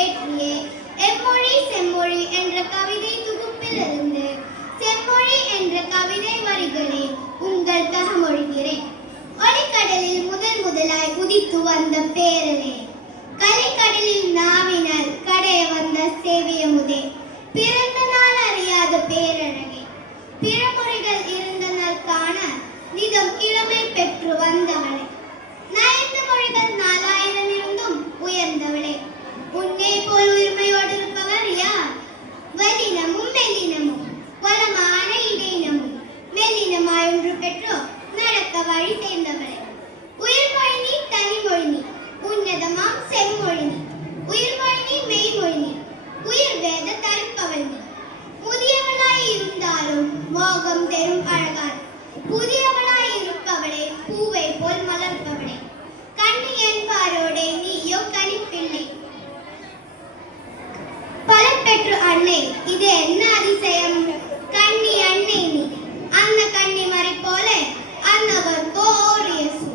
ஏற்றிய எம்மொழி செம்மொழி என்ற கவிதை தொகுப்பிலிருந்து செம்மொழி என்ற கவிதை வரிகளை உங்கள் தகமொழிகிறேன். ஒளிக்கடலில் முதல் முதலாய் உதித்து வந்த பேரலே, கலைக்கடலில் நாவினால் கடைய வந்த சேவியமுதே, பிறந்த நாள் அறியாத பேரழகே, பிறமுறைகள் இருந்த நாள் காண நிதம் இளமை பெற்று வந்தவளே, நயந்த மொழிகள் 4000 இருந்தும் உயர்ந்தவளே, உன்னை போல் உரிமையோடு இருப்பவர் யார்? வலினமும் மெல்லினமும் வளமான இடையினமும் மெல்லினமாய் ஒன்று பெற்றோ நடக்க வழி சேர்ந்தவளே, உயிர்மொழி நீ தனிமொழி நீ உன்னதமாம் செம்மொழி நீ, உயிர்மொழி நீ மெய்மொழி நீ உயிர் வேத தருப்பவள் நீ, முதியவளாய் இருந்தாலும் மோகம் தெரும் அழகால் புதியவளாய் இருப்பவளே, பூவை போல் மலர்ப்பவளே, கண்ணி என்பாரோடே நீயோ கனிப்பிள்ளை, பலம் பெற்று அன்னை இது என்ன அதிசயம்? கண்ணி அன்னை நீ, அந்த கன்னிமறை போல அன்னவர்க்கோ ஓர் இயேசு,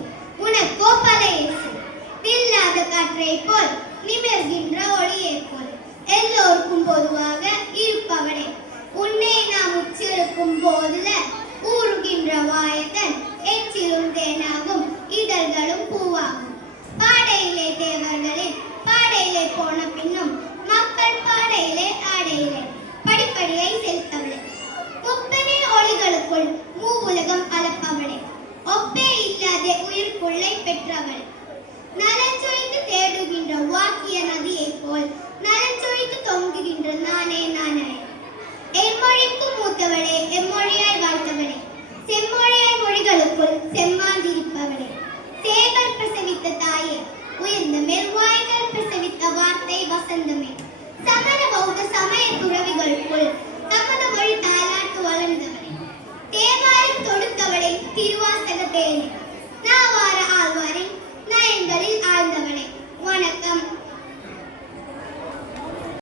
உனக்கோ பல இயேசு, நில்லாத காற்றை போல் நிமிர்கின்ற ஒளியை போல் எல்லோருக்கும் பொதுவாக இருப்பவளே, உன்னை நாம் உச்சரிக்கும் போதுல ஊறுகின்ற வாயத்தன் எச்சிலும் தேனாகும் இதழ்களும் பூவாகும். பாடையிலே தேவர்களின் பாடையிலே போன பின்னும் மக்கள் பாடையிலே ஆடையிலே படிப்படியை செலுத்தவளே, முப்பனே ஒளிகளுக்குள் மூவுலகம் அளப்பவளே, ஒப்பே இல்லாத உயிர்ப்புள்ளை பெற்றவளே, நலஞ்சொழித்து தேடுகின்ற வாக்கிய நதியை போல் நலஞ்சொழித்து தொங்குகின்ற நானே நானே, எம்மொழிக்கு மூத்தவளே, எம்மொழியாய் வாழ்த்தவளே, செம்மொழியாய் மொழிகளுக்குள் செம்மாந்திருப்பவளே, சேகர் பிரசவித்த தாயே, உயர்ந்த மெல்வாய்கள் பிரசவித்த வார்த்தை வசந்தமே, சமண பௌத்த சமய துறவிகளுக்குள் தமது